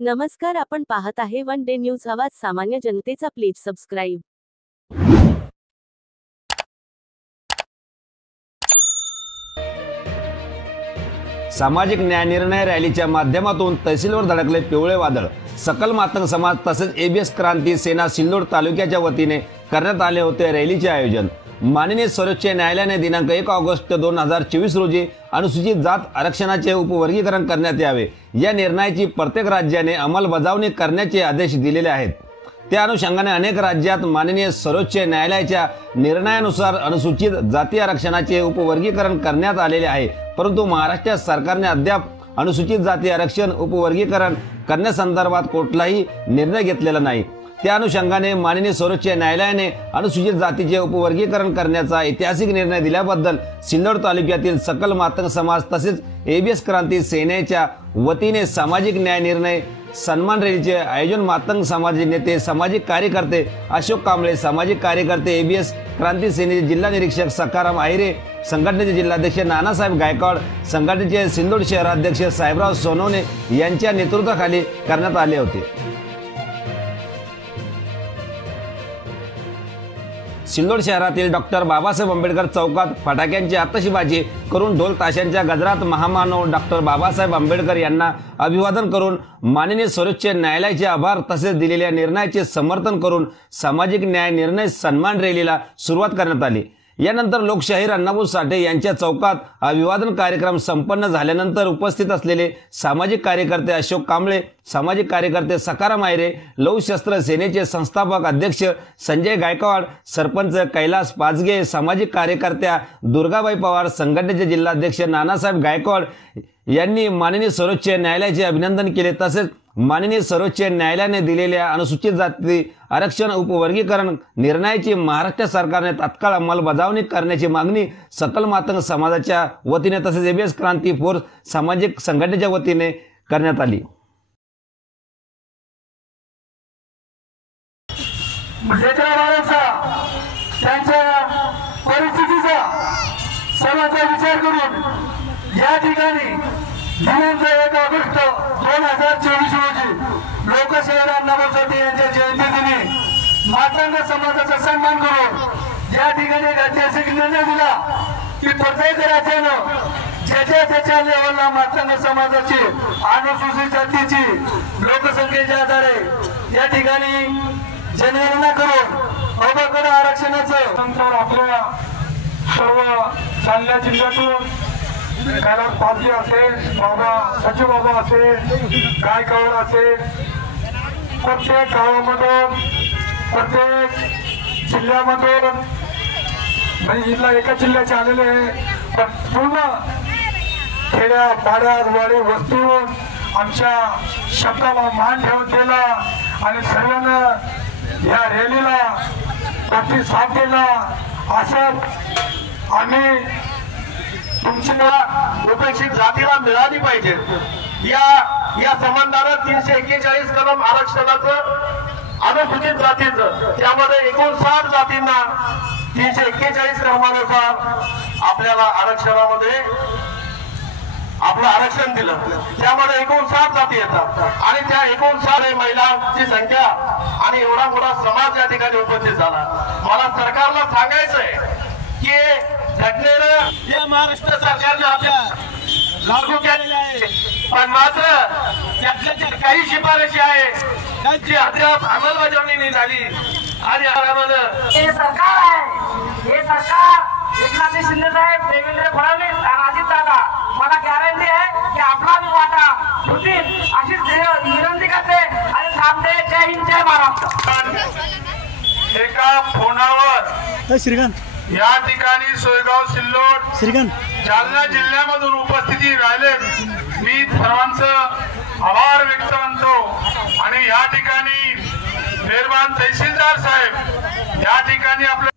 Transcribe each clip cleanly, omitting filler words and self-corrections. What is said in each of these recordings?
नमस्कार, आपण पाहत आहे वन डे न्यूज आवाज सामान्य जनतेचा. Please subscribe. सामाजिक न्याय निर्णय रॅलीच्या माध्यमातून तहसीलवर धडकले पिवळे वादळ. सकल मातंग समाज तसेच एबीएस क्रांती सेना सिल्लोड तालुक्याच्या वतीने करण्यात आले होते रॅलीचे आयोजन. माननीय सर्वोच्च न्यायालयाने दिनांक 1 ऑगस्ट 2024 रोजी अनुसूचित जात आरक्षणाचे उपवर्गीकरण करण्यात यावे या निर्णयाची प्रत्येक राज्याने अंमलबजावणी करण्याचे आदेश दिलेले आहेत. त्या अनुषंगाने अनेक राज्यात माननीय सर्वोच्च न्यायालयाच्या निर्णयानुसार अनुसूचित जाती आरक्षणाचे उपवर्गीकरण करण्यात आलेले आहे. परंतु महाराष्ट्र सरकारने अद्याप अनुसूचित जाती आरक्षण उपवर्गीकरण करण्यासंदर्भात कुठलाही निर्णय घेतलेला नाही. त्या अनुषंगाने माननीय सर्वोच्च न्यायालयाने अनुसूचित जातीचे उपवर्गीकरण करण्याचा ऐतिहासिक निर्णय दिल्याबद्दल सिल्लोड तालुक्यातील सकल मातंग समाज तसेच एबीएस क्रांती सेनेच्या वतीने सामाजिक न्याय निर्णय सन्मान रॅलीचे आयोजन मातंग समाजाचे नेते सामाजिक कार्यकर्ते अशोक कांबळे, सामाजिक कार्यकर्ते एबीएस क्रांती सेनेचे जिल्हा निरीक्षक सखाराम आहिरे, संघटनेचे जिल्हाध्यक्ष नानासाहेब गायकवाड, संघटनेचे सिल्लोड शहराध्यक्ष साहेबराव सोनवणे यांच्या नेतृत्वाखाली करण्यात आले होते. सिल्लोड शहरातील डॉक्टर बाबासाहेब आंबेडकर चौकात फटाक्यांची आतषबाजी करून ढोल ताशांच्या गजरात महामानव डॉक्टर बाबासाहेब आंबेडकर यांना अभिवादन करून माननीय सर्वोच्च न्यायालयाचे आभार तसेच दिलेल्या निर्णयाचे समर्थन करून सामाजिक न्याय निर्णय सन्मान रॅलीला सुरुवात करण्यात आली. यानंतर लोकशाहीर अण्णाभाऊ साठे यांच्या चौकात अभिवादन कार्यक्रम संपन्न झाल्यानंतर उपस्थित असलेले सामाजिक कार्यकर्ते अशोक कांबळे, सामाजिक कार्यकर्ते सखाराम आहिरे, लौशस्त्र सेनेचे संस्थापक अध्यक्ष संजय गायकवाड, सरपंच कैलास पाचगे, सामाजिक कार्यकर्त्या दुर्गाबाई पवार, संघटनेचे जिल्हाध्यक्ष नानासाहेब गायकवाड यांनी माननीय सर्वोच्च न्यायालयाचे अभिनंदन केले. तसेच माननीय सर्वोच्च न्यायालयाने दिलेल्या अनुसूचित जाती आरक्षण उपवर्गीकरण निर्णयाची महाराष्ट्र सरकारने तात्काळ अंमलबजावणी करण्याची मागणी सकल मातंग समाजाच्या वतीने तसेच एबीएस क्रांती फोर्स सामाजिक संघटनेच्या वतीने करण्यात आली. त्यांच्या परिस्थितीचा सर्वांचा विचार करून या ठिकाणी दिनांक 1 ऑगस्ट 2024 रोजी लोकशाहीर अण्णाभाऊ साठे यांच्या जयंतीदिनी मातंग समाजाचा सन्मान करून या ठिकाणी एक ऐतिहासिक निर्णय दिला की प्रत्येक राज्यानं ज्याच्या लेवलला मातंग समाजाची अनुसूचित जातीची लोकसंख्येच्या आधारे या ठिकाणी जनगणना करून अवकाश आरक्षणाचं नंतर आपल्या सर्व जालना जिल्ह्यातून कैलास पाचगे असेल, बाबा सचिव बाबा असेल, गायकवाड असेल, प्रत्येक गावामधून प्रत्येक जिल्ह्यामधून म्हणजे जिल्हा एका जिल्ह्याचे आलेले आहे. पण पूर्ण खेड्या पाड्यात वाडी वस्तीवर आमच्या शब्दाला मान ठेवून दिला आणि सर्वांना या रॅलीला प्रतिसाद दिला. असं आम्ही तुमच्या उपेक्षित जातीला मिळाली पाहिजे. या संबंधानं 341 कलम आरक्षणाचं अनुसूचित जातीचं त्यामध्ये 59 जातींना 341 कलमानुसार आपल्याला आरक्षणामध्ये आपलं आरक्षण दिलं. त्यामध्ये 59 जाती येतात आणि त्या 59 महिलांची संख्या आणि एवढा मोठा समाज या ठिकाणी उपस्थित झाला. मला सरकारला सांगायचंय की घटनेनं या महाराष्ट्र सरकारने आपल्या लागू केलेल्या आहे, पण मात्र त्यातल्या ज्या काही शिफारशी आहेत त्यांची अद्याप अंमलबजावणी नाही झाली. आणि हे सरकार आहे, हे सरकार एकनाथ शिंदे साहेब, देवेंद्र फडणवीस आणि अजित दादा मला गॅरंटी आहे की आपला भी वाटा होतील अशीच विनंती करते आणि थांबते. जय हिंद, जय महाराष्ट्र. एका फोनावर श्रीकांत या ठिकाणी सोयगाव, सिल्लोड, जालना जिल्ह्यामधून उपस्थिती राहिले. मी सर्वांचं आभार व्यक्त करतो आणि या ठिकाणी मेहरबान तहसीलदार साहेब या ठिकाणी आपल्या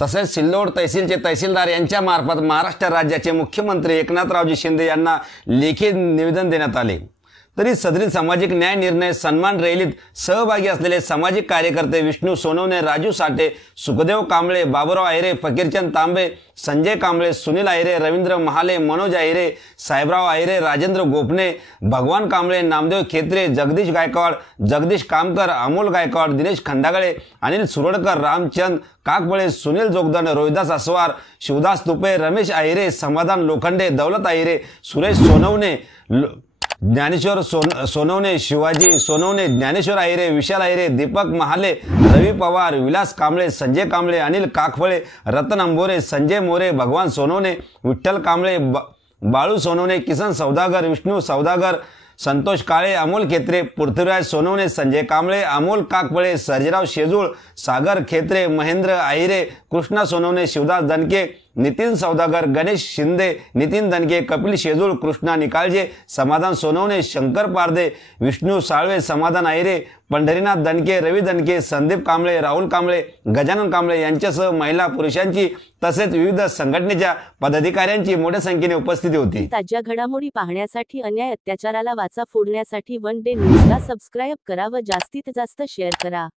तसेच सिल्लोड तहसीलचे तहसीलदार यांच्या मार्फत महाराष्ट्र राज्याचे मुख्यमंत्री एकनाथरावजी शिंदे यांना लेखी निवेदन देण्यात आले. तरी सदरी सामाजिक न्याय निर्णय सन्मान रॅलीत सहभागी असलेले सामाजिक कार्यकर्ते विष्णू सोनवणे, राजू साठे, सुखदेव कांबळे, बाबुराव आहिरे, फकीरचंद तांबे, संजय कांबळे, सुनील आहिरे, रवींद्र महाले, मनोज आहिरे, साहेबराव आहिरे, राजेंद्र गोपने, भगवान कांबळे, नामदेव खेत्रे, जगदीश गायकवाड, जगदीश कामकर, अमोल गायकवाड, दिनेश खंडागळे, अनिल सुरडकर, रामचंद काकबळे, सुनील जोगदंड, रोहिदास अस्वार, शिवदास तुपे, रमेश आहिरे, समाधान लोखंडे, दौलत आहिरे, सुरेश सोनवणे, ज्ञानेश्वर सोनवणे, शिवाजी सोनवणे, ज्ञानेश्वर आहिरे, विशाल आहिरे, दीपक महाले, रवी पवार, विलास कांबळे, संजय कांबळे, अनिल काकफळे, रतन अंबोरे, संजय मोरे, भगवान सोनवणे, विठ्ठल कांबळे, बाळू सोनवणे, किसन सौदागर, विष्णू सौदागर, संतोष काळे, अमोल खेत्रे, पृथ्वीराज सोनवणे, संजय कांबळे, अमोल काकबळे, सर्जेराव शेजूळ, सागर खेत्रे, महेंद्र आहिरे, कृष्णा सोनवणे, शिवदास दणके, नितीन सौदागर, गणेश शिंदे, नितीन दणके, कपिल शेजूळ, कृष्णा निकाळजे, समाधान सोनवणे, शंकर पारदे, विष्णू साळवे, समाधान आहिरे, पंढरीनाथ दणके, रवी दणके, संदीप कांबळे, राहुल कांबळे, गजानन कांबळे यांच्यासह महिला पुरुषांची तसेच विविध संघटनेच्या पदाधिकाऱ्यांची मोठ्या संख्येने उपस्थिती होती। ताज्या घडामोडी पाहण्यासाठी, अन्याय अत्याचाराला वाचा फोडण्यासाठी वन डे न्यूजला सबस्क्राईब करा व जास्तीत जास्त शेअर करा।